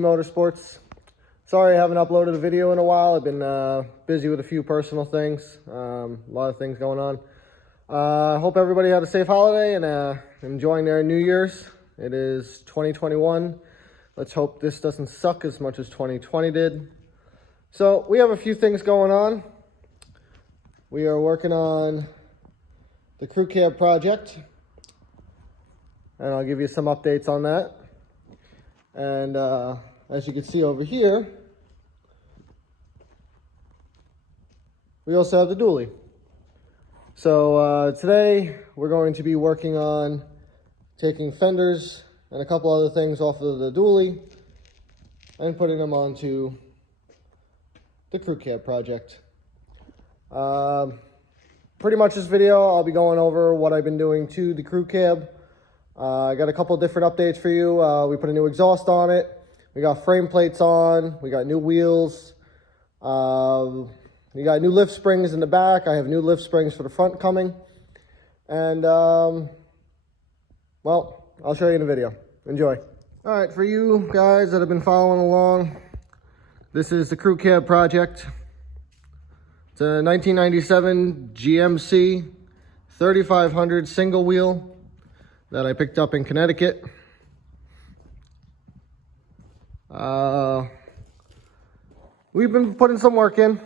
Motorsports. Sorry I haven't uploaded a video in a while. I've been busy with a few personal things. A lot of things going on. Hope everybody had a safe holiday and enjoying their New Year's. It is 2021. Let's hope this doesn't suck as much as 2020 did. So we have a few things going on. We are working on the crew cab project, and I'll give you some updates on that. And as you can see over here, we also have the dually. So today we're going to be working on taking fenders and a couple other things off of the dually and putting them onto the crew cab project. Pretty much this video I'll be going over what I've been doing to the crew cab. I got a couple different updates for you. We put a new exhaust on it. We got frame plates on. We got new wheels. We got new lift springs in the back. I have new lift springs for the front coming. And, well, I'll show you in the video. Enjoy. All right, for you guys that have been following along, this is the crew cab project. It's a 1997 GMC 3500 single wheel that I picked up in Connecticut. We've been putting some work in,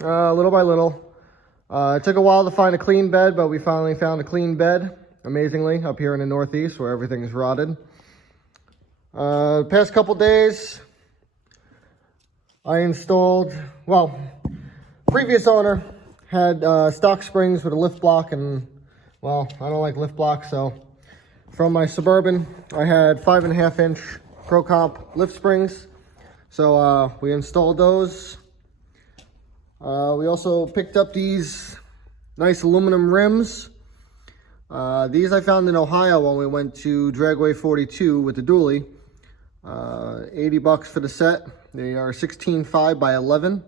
little by little. It took a while to find a clean bed, but we finally found a clean bed, amazingly, up here in the Northeast where everything is rotted. Past couple days, I installed, well, previous owner had stock springs with a lift block, and, well, I don't like lift blocks, so from my Suburban, I had 5.5 inch Pro Comp lift springs. So we installed those. We also picked up these nice aluminum rims. These I found in Ohio when we went to Dragway 42 with the dually. 80 bucks for the set. They are 16.5 by 11.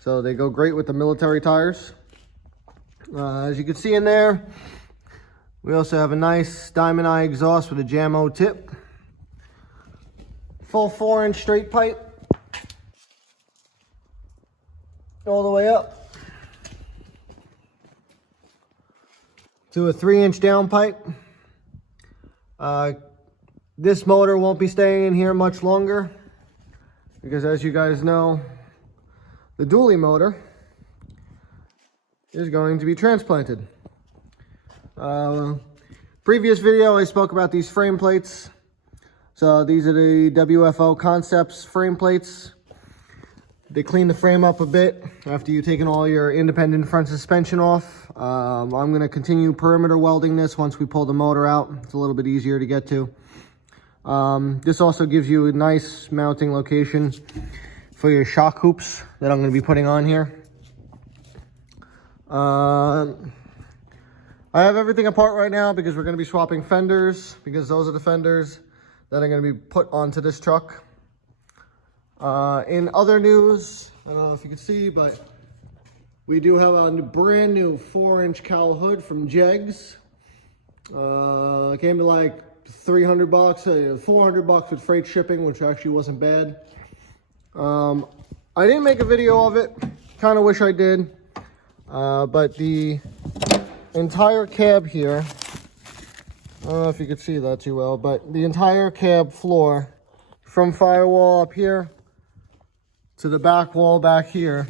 So they go great with the military tires. As you can see in there, we also have a nice diamond eye exhaust with a Jamo tip. Full 4-inch straight pipe all the way up to a 3-inch down pipe. This motor won't be staying in here much longer because, as you guys know, the dually motor is going to be transplanted. Previous video I spoke about these frame plates. So these are the WFO Concepts frame plates. They clean the frame up a bit after you've taken all your independent front suspension off. I'm going to continue perimeter welding this once we pull the motor out. It's a little bit easier to get to. This also gives you a nice mounting location for your shock hoops that I'm going to be putting on here. I have everything apart right now because we're going to be swapping fenders, because those are the fenders that are going to be put onto this truck. In other news, I don't know if you can see, but we do have a brand new 4-inch cowl hood from Jegs. It came to like 300 bucks, 400 bucks with freight shipping, which actually wasn't bad. I didn't make a video of it. Kind of wish I did. But the entire cab here, I don't know if you could see that too well, but the entire cab floor from firewall up here to the back wall back here,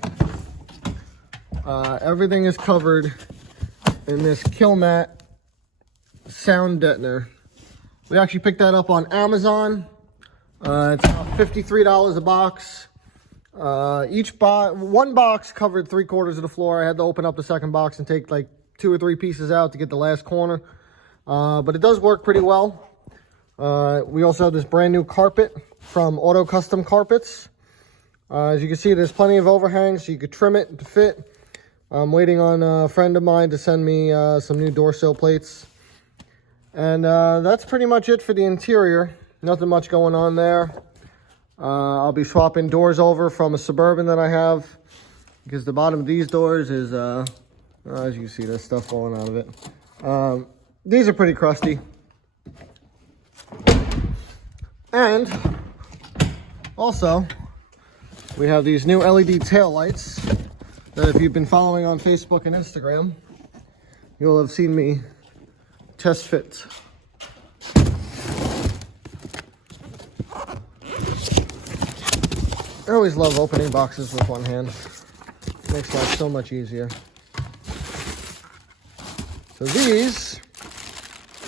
everything is covered in this kill mat sound deadener. We actually picked that up on Amazon. It's about $53 a box. One box covered 3/4 of the floor. I had to open up the second box and take like 2 or 3 pieces out to get the last corner. But it does work pretty well. We also have this brand new carpet from Auto Custom Carpets. As you can see, there's plenty of overhang, so you could trim it to fit. I'm waiting on a friend of mine to send me some new door sill plates. And that's pretty much it for the interior. Nothing much going on there. I'll be swapping doors over from a Suburban that I have, because the bottom of these doors is, as you can see, there's stuff falling out of it. These are pretty crusty. And Also, we have these new LED tail lights that if you've been following on Facebook and Instagram, you'll have seen me test fit. I always love opening boxes with one hand. Makes life so much easier. So these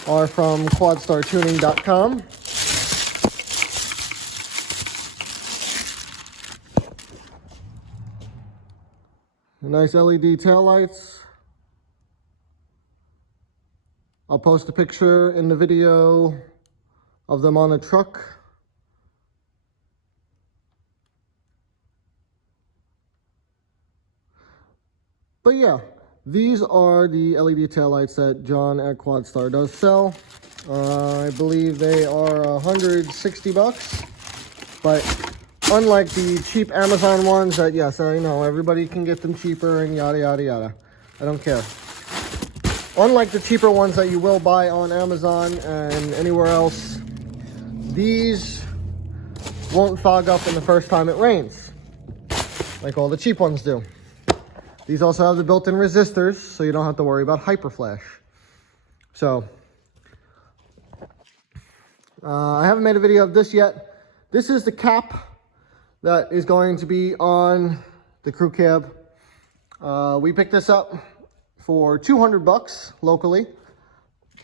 are from quadstartuning.com. Nice LED taillights. I'll post a picture in the video of them on a truck. But yeah, these are the LED taillights that John at QuadStar does sell. I believe they are 160 bucks. But unlike the cheap Amazon ones that, yes, I know, everybody can get them cheaper and yada, yada, yada. I don't care. Unlike the cheaper ones that you will buy on Amazon and anywhere else, these won't fog up in the first time it rains, like all the cheap ones do. These also have the built-in resistors, so you don't have to worry about hyperflash. So, I haven't made a video of this yet. This is the cap that is going to be on the crew cab. We picked this up for 200 bucks locally.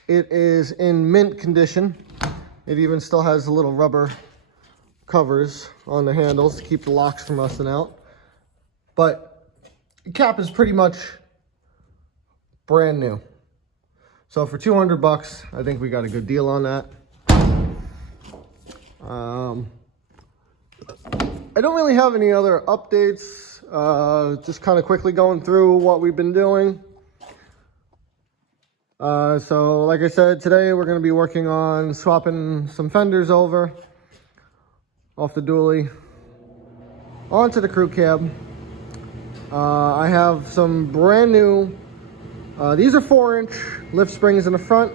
It is in mint condition. It even still has the little rubber covers on the handles to keep the locks from rusting out. But the cap is pretty much brand new. So for 200 bucks, I think we got a good deal on that. I don't really have any other updates. Just kind of quickly going through what we've been doing. So like I said, today we're going to be working on swapping some fenders over off the dually onto the crew cab. I have some brand new, these are 4-inch lift springs in the front,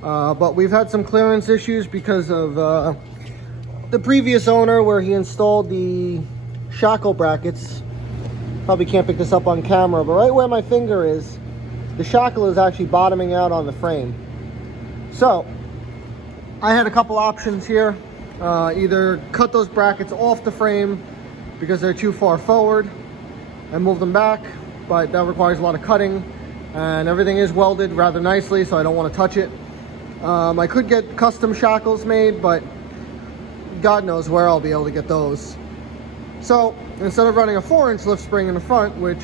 but we've had some clearance issues because of the previous owner where he installed the shackle brackets. Probably can't pick this up on camera, but right where my finger is, the shackle is actually bottoming out on the frame. So I had a couple options here. Either cut those brackets off the frame because they're too far forward and move them back, but that requires a lot of cutting, and everything is welded rather nicely, so I don't want to touch it. I could get custom shackles made, but God knows where I'll be able to get those. So instead of running a 4-inch lift spring in the front, which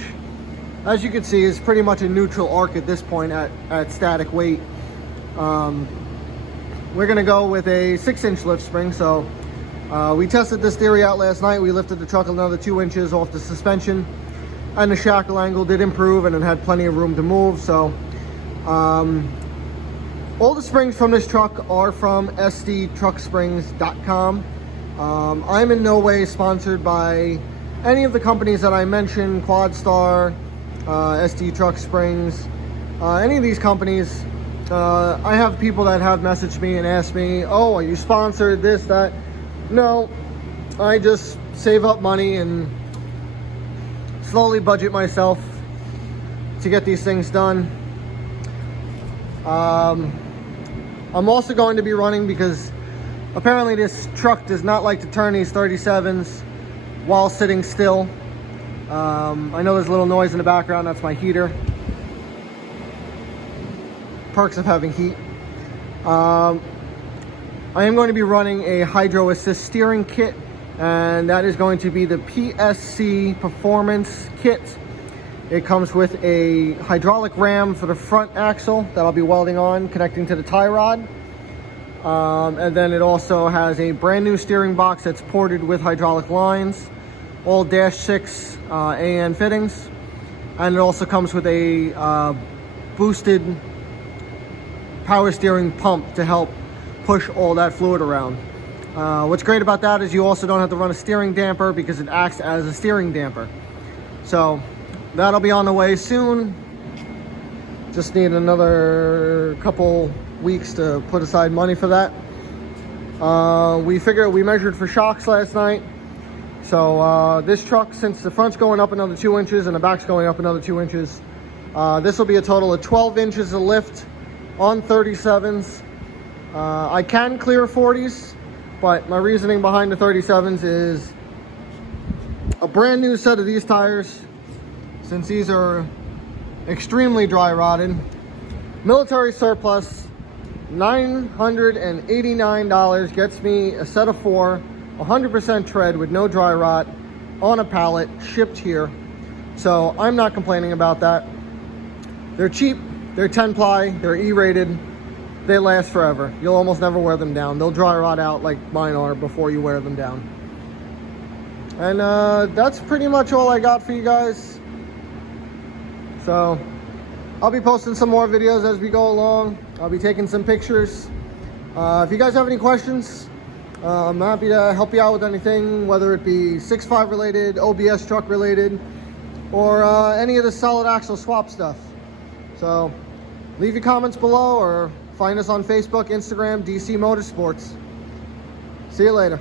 as you can see is pretty much a neutral arc at this point at static weight, we're gonna go with a 6-inch lift spring. So we tested this theory out last night. We lifted the truck another 2 inches off the suspension, and the shackle angle did improve, and it had plenty of room to move. So all the springs from this truck are from sdtrucksprings.com. I'm in no way sponsored by any of the companies that I mentioned, QuadStar, SD Truck Springs, any of these companies. I have people that have messaged me and asked me, oh, are you sponsored, this, that? No, I just save up money and slowly budget myself to get these things done. I'm also going to be running, because apparently this truck does not like to turn these 37s while sitting still. I know there's a little noise in the background. That's my heater. Perks of having heat. I am going to be running a hydro assist steering kit, and that is going to be the PSC Performance Kit. It comes with a hydraulic ram for the front axle that I'll be welding on, connecting to the tie rod. And then it also has a brand new steering box that's ported with hydraulic lines, all dash 6 AN fittings. And it also comes with a boosted power steering pump to help push all that fluid around. What's great about that is you also don't have to run a steering damper, because it acts as a steering damper. So that'll be on the way soon. Just need another couple weeks to put aside money for that. We measured for shocks last night. So this truck, since the front's going up another 2 inches and the back's going up another 2 inches, this will be a total of 12 inches of lift on 37s. I can clear 40s, but my reasoning behind the 37s is a brand new set of these tires, since these are extremely dry rotted. Military surplus, $989 gets me a set of 4, 100% tread with no dry rot on a pallet, shipped here. So I'm not complaining about that. They're cheap, they're 10 ply, they're E-rated, they last forever. You'll almost never wear them down. They'll dry rot out like mine are before you wear them down. And that's pretty much all I got for you guys. So I'll be posting some more videos as we go along. I'll be taking some pictures. If you guys have any questions, I'm happy to help you out with anything, whether it be 6.5 related, OBS truck related, or any of the solid axle swap stuff. So leave your comments below or find us on Facebook, Instagram, DC Motorsports. See you later.